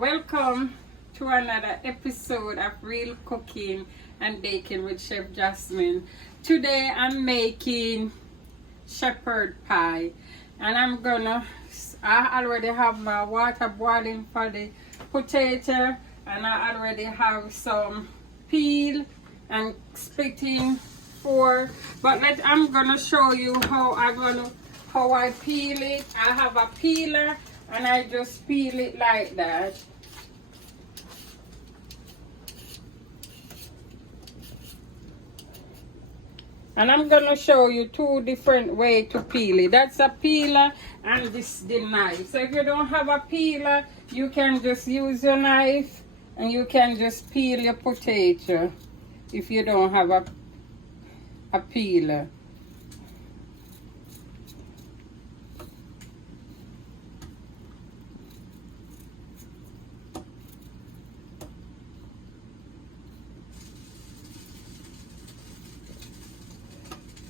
Welcome to another episode of Real Cooking and Baking with Chef Jasmine. Today I'm making shepherd pie, and I already have my water boiling for the potato, and I already have some peel and splitting for, but I'm gonna show you how I peel it. I have a peeler and I just peel it like that. And I'm gonna show you two different ways to peel it. That's a peeler and this the knife. So if you don't have a peeler, you can just use your knife and you can just peel your potato if you don't have a peeler.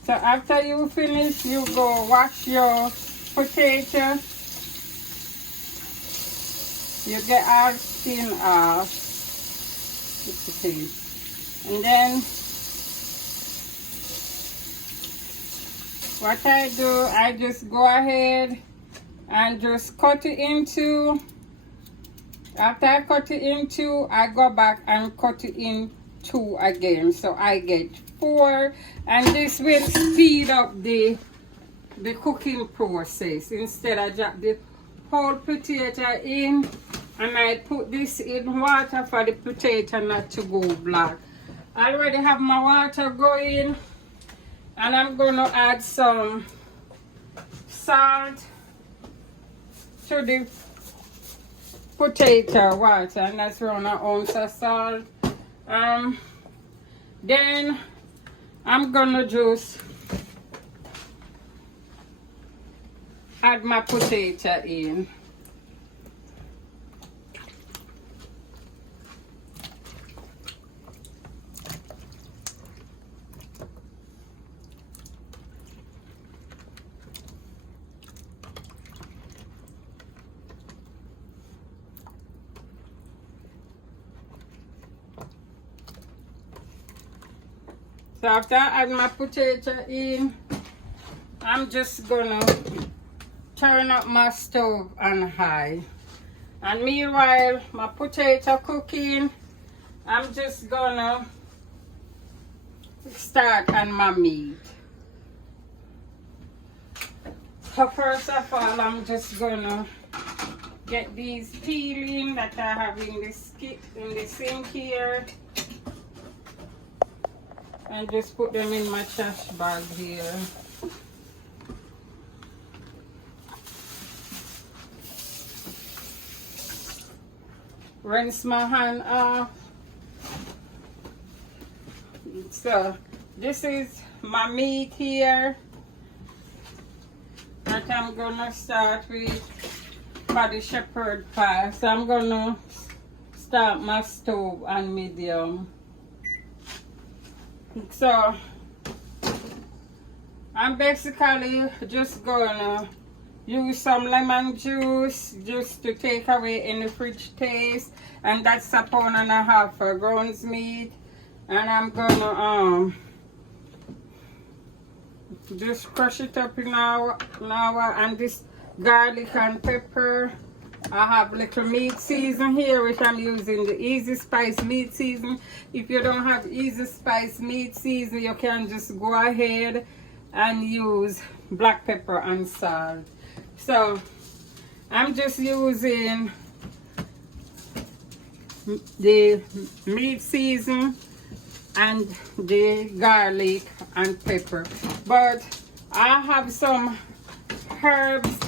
So after you finish, you go wash your potato. You get all skin off the potato. And then what I do, I just go ahead and just cut it into. After I cut it in two, I go back and cut it in two again. So I get 4, and this will speed up the cooking process. Instead I drop the whole potato in, and I put this in water for the potato not to go black. I already have my water going, and I'm gonna add some salt to the potato water, and that's around an ounce of salt. Then I'm gonna just add my potato in. So after I add my potato in, I'm just gonna turn up my stove on high. And meanwhile, my potato cooking, I'm just gonna start on my meat. So first of all, I'm just gonna get these peeling that I have in the sink here. And just put them in my trash bag here. Rinse my hand off. So this is my meat here that I'm gonna start with for the shepherd pie. So I'm gonna start my stove on medium. So I'm basically just gonna use some lemon juice just to take away any fridge taste, and that's a 1.5 pounds of ground meat. And I'm gonna just crush it up in our and this garlic and pepper. I have little meat season here, which I'm using the Easy Spice meat season. If you don't have Easy Spice meat season, you can just go ahead and use black pepper and salt. So I'm just using the meat season and the garlic and pepper. But I have some herbs.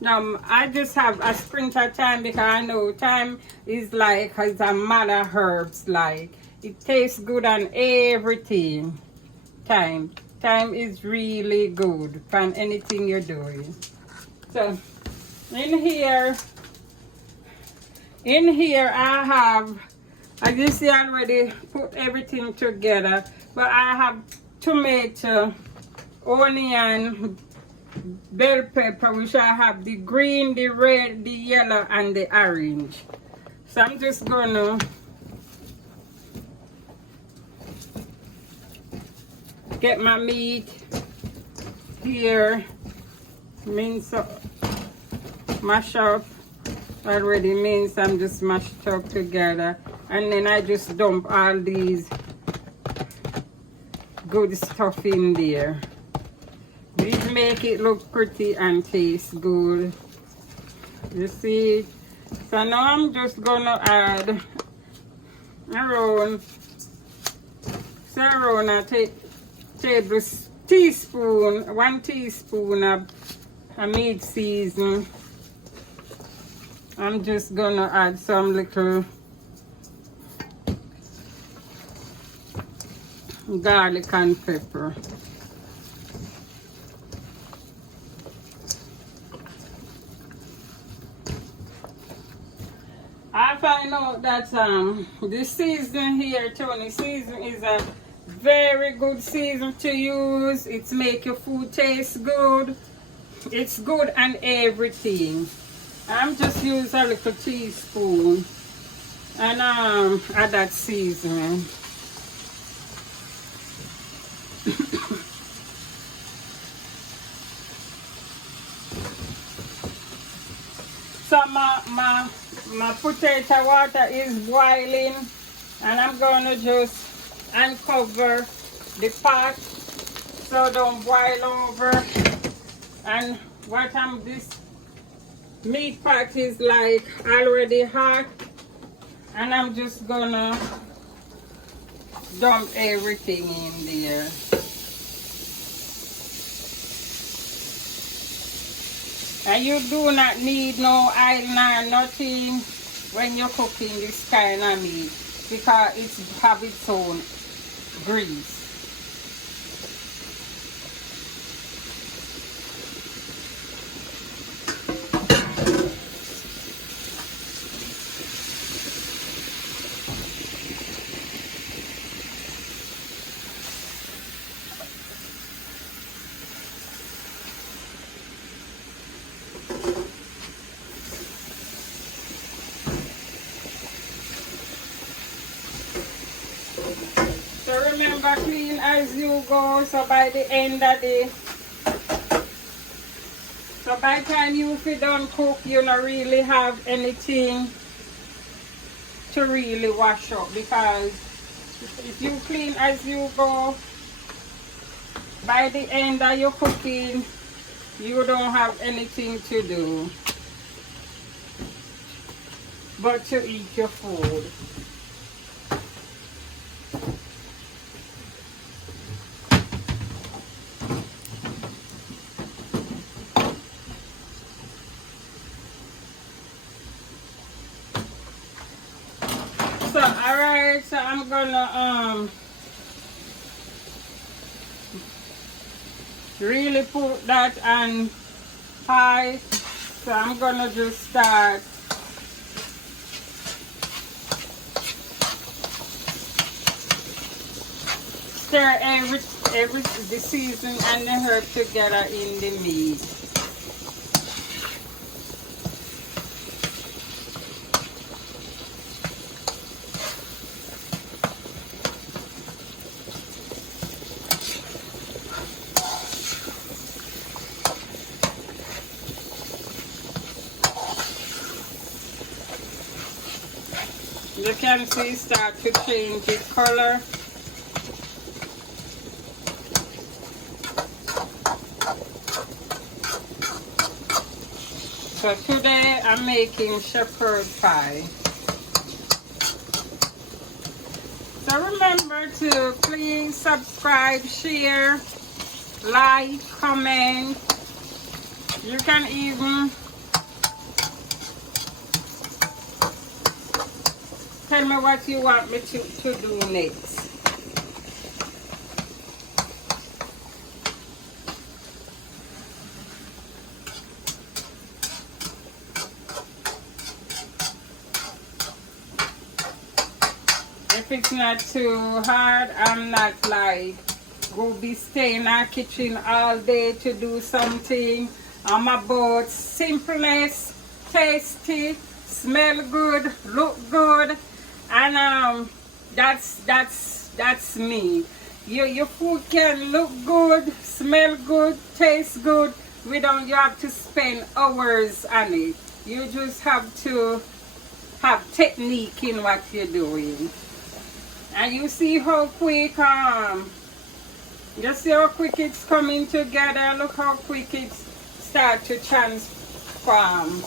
Now, I just have a sprint of thyme because I know thyme is like, it's a mother herbs, like. It tastes good on everything. Thyme is really good for anything you're doing. So, in here I just already put everything together, but I have tomato, onion, bell pepper, which I have the green, the red, the yellow, and the orange. So I'm just gonna get my meat here, mince up, mash up, already minced. I'm just mashed up together, and then I just dump all these good stuff in there. These make it look pretty and taste good. You see? So now I'm just gonna add around a teaspoon, 1 teaspoon of meat season. I'm just gonna add some little garlic and pepper. I find out that this season here, Tony season, is a very good season to use. It's make your food taste good. It's good and everything. I'm just use a little teaspoon and add that seasoning. So my potato water is boiling, and I'm gonna just uncover the pot so don't boil over. And this meat pot is like already hot, and I'm just gonna dump everything in there. And you do not need no oil nor nothing when you're cooking this kind of meat, because it have its own grease. So remember, clean as you go. So by the end of so by the time you fit done cook, you don't really have anything to really wash up, because if you clean as you go, by the end of your cooking, you don't have anything to do but to eat your food. So alright, so I'm gonna really put that on high. So I'm gonna just start stir the season and the herb together in the meat. You can see start to change its color. So today I'm making shepherd pie. So remember to please subscribe, share, like, comment. You can even tell me what you want me to do next. If it's not too hard, I'm not like go be staying in our kitchen all day to do something. I'm about simpleness, tasty, smell good, look good, and that's me. Your food can look good, smell good, taste good. You have to spend hours on it. You just have to have technique in what you're doing. And you see how quick you see how quick it's coming together. Look how quick it start to transform.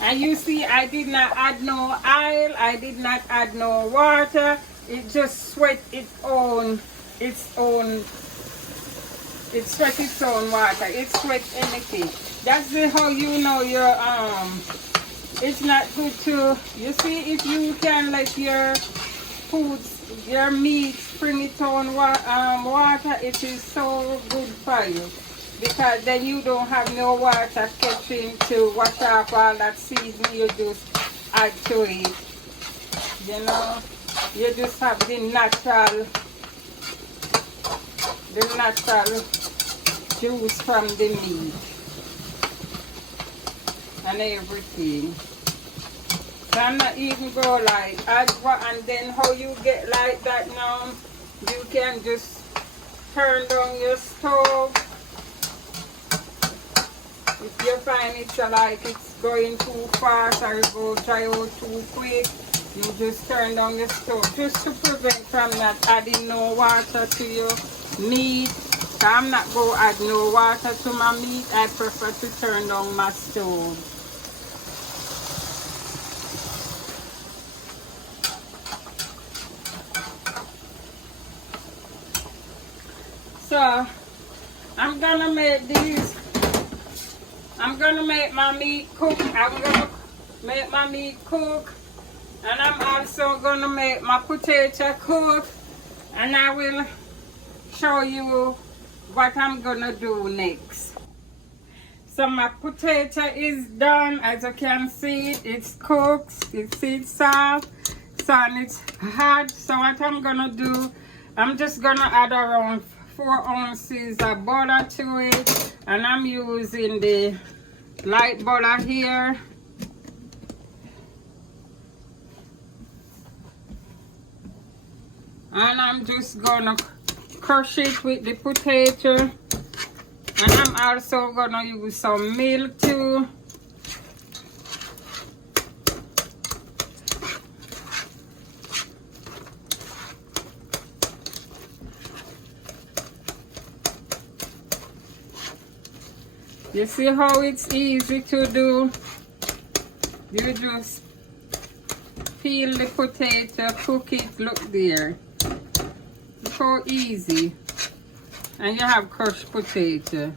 And you see, I did not add no oil, I did not add no water. It just sweat its own water. It sweat anything. That's how you know your it's not good to, you see, if you can let your foods, your meat bring its own water, it is so good for you. Because then you don't have no water catching to wash off all that seasoning you just add to it. You know, you just have the natural juice from the meat and everything. So I'm not even go like add what, and then how you get like that now, you can just turn down your stove. If you find it's like it's going too fast or it go dry out too quick, you just turn down your stove just to prevent from not adding no water to your meat. So I'm not going to add no water to my meat. I prefer to turn down my stove. So I'm gonna make these. I'm gonna make my meat cook. I'm gonna make my meat cook, and I'm also gonna make my potato cook, and I will show you what I'm gonna do next. So my potato is done. As you can see, it's cooked. It's soft, so and it's hot. So what I'm gonna do, I'm just gonna add around 4 ounces of butter to it, and I'm using the light butter here. And I'm just gonna crush it with the potato, and I'm also gonna use some milk too. You see how it's easy to do? You just peel the potato, cook it, look there. Look how easy. And you have crushed potato.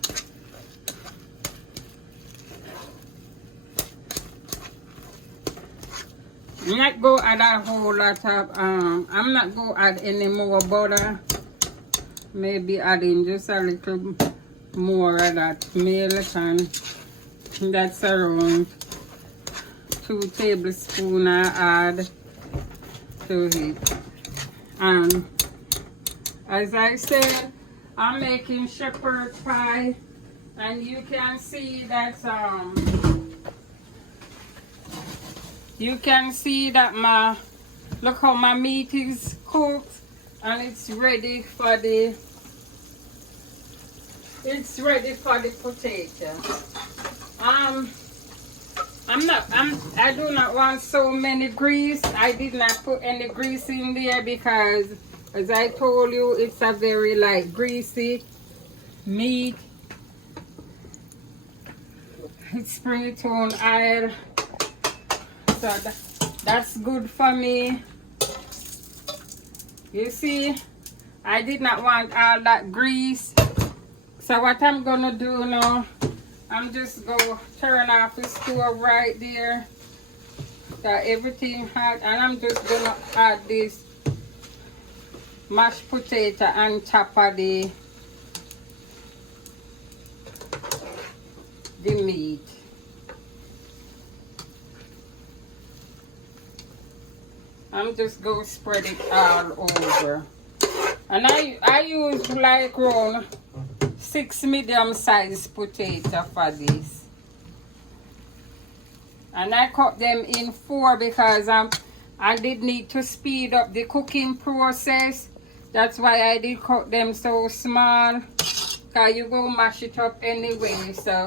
I'm not going to add a whole lot of, I'm not going to add any more butter. Maybe adding just a little more of that milk, and that's around 2 tablespoons I add to it. And as I said, I'm making shepherd pie, and you can see that look how my meat is cooked, and it's ready for the potato. I do not want so many grease. I did not put any grease in there because, as I told you, it's a very light greasy meat. It's spring its own oil, so that's good for me. You see, I did not want all that grease. So what I'm gonna do now, I'm just gonna turn off the stove right there. Got everything hot, and I'm just gonna add this mashed potato on top of the meat. I'm just gonna spread it all over. And I use like around 6 medium-sized potato for this. And I cut them in 4 because I did need to speed up the cooking process. That's why I did cut them so small. Because you go mash it up anyway, so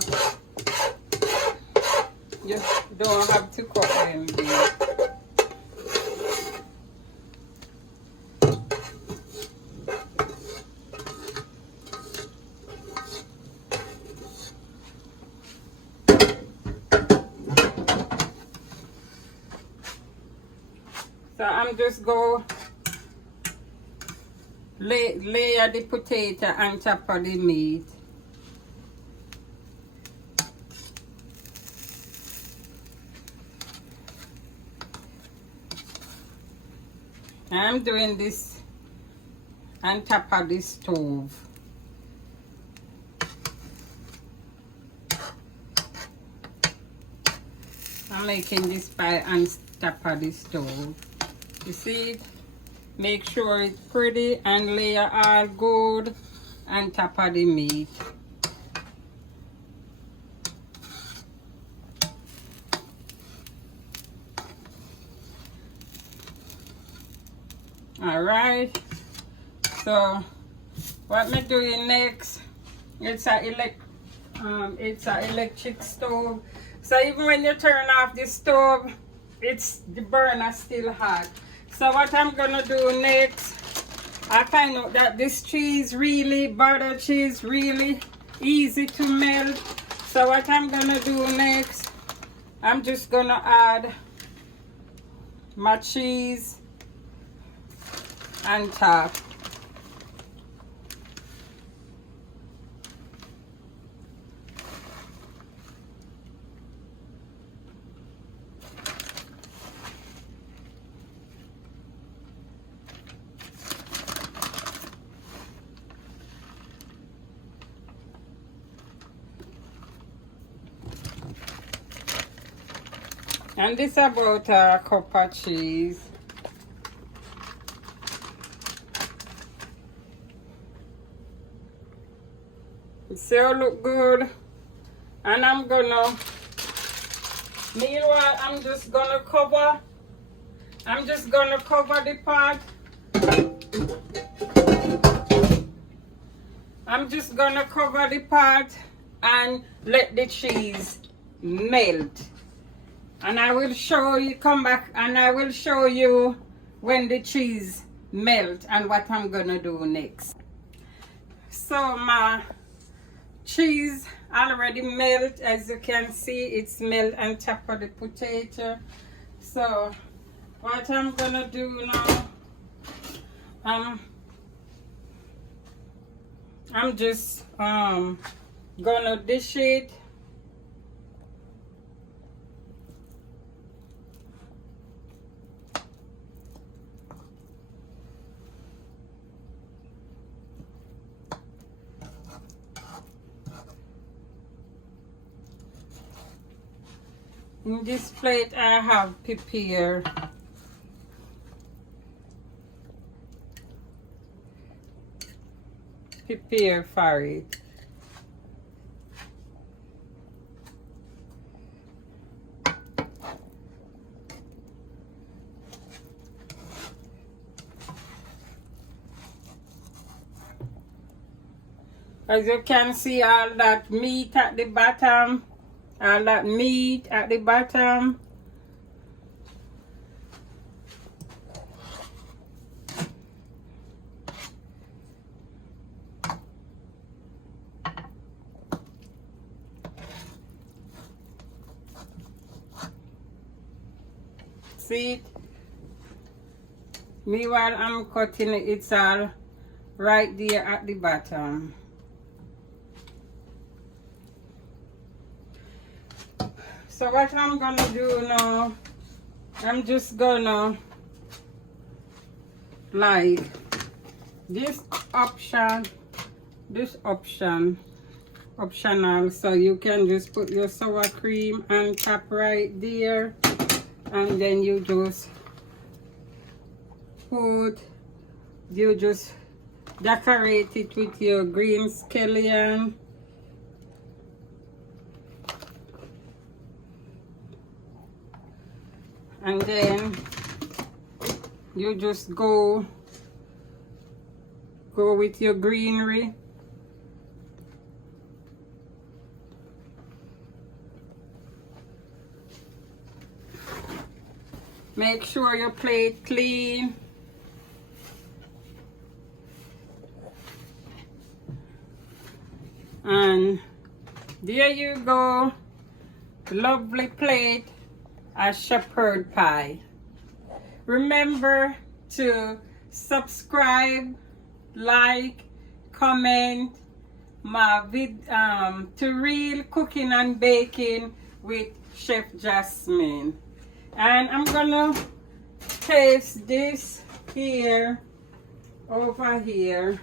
you don't have to cut them big. So I'm just go layer the potato on top of the meat. I'm doing this on top of the stove. I'm making this pie on top of the stove. You see it? Make sure it's pretty and layer all good on top of the meat. Alright, so what me doing next, it's a electric stove. So even when you turn off the stove, the burner still hot. So what I'm gonna do next, I find out that this cheese really, butter cheese, really easy to melt. So what I'm gonna do next, I'm just gonna add my cheese on top. And this about a cup of cheese. It still look good. And I'm gonna, meanwhile, I'm just gonna cover the pot. I'm just gonna cover the pot and let the cheese melt. And I will show you, come back and I will show you when the cheese melt and what I'm gonna do next. So my cheese already melt, as you can see, it's melt on top of the potato. So what I'm gonna do now, I'm just gonna dish it. In this plate I have prepared for it. As you can see, all that meat at the bottom. All that meat at the bottom. See it? Meanwhile, I'm cutting it, it's all right there at the bottom. So what I'm gonna do now, I'm just gonna like this optional, so you can just put your sour cream on top right there, and then you just decorate it with your green scallion. And then you just go with your greenery. Make sure your plate clean. And there you go, lovely plate of shepherd pie. Remember to subscribe, like, comment to Real Cooking and Baking with Chef Jasmine. And I'm gonna taste this here, over here.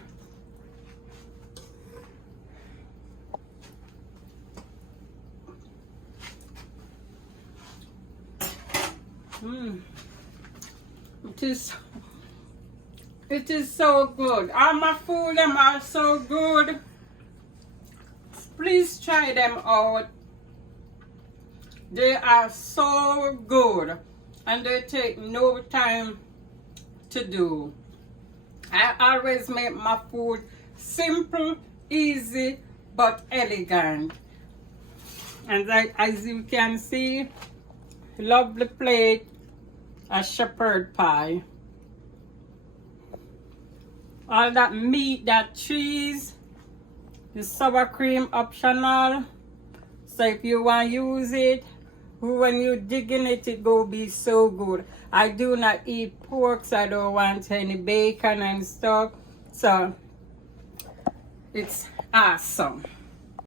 It is so good. All my food them are so good. Please try them out. They are so good and they take no time to do. I always make my food simple, easy, but elegant. And as you can see, lovely plate of shepherd pie. All that meat, that cheese, the sour cream optional. So if you want to use it, when you dig in it, it will be so good. I do not eat pork, so I don't want any bacon and stuff. So it's awesome.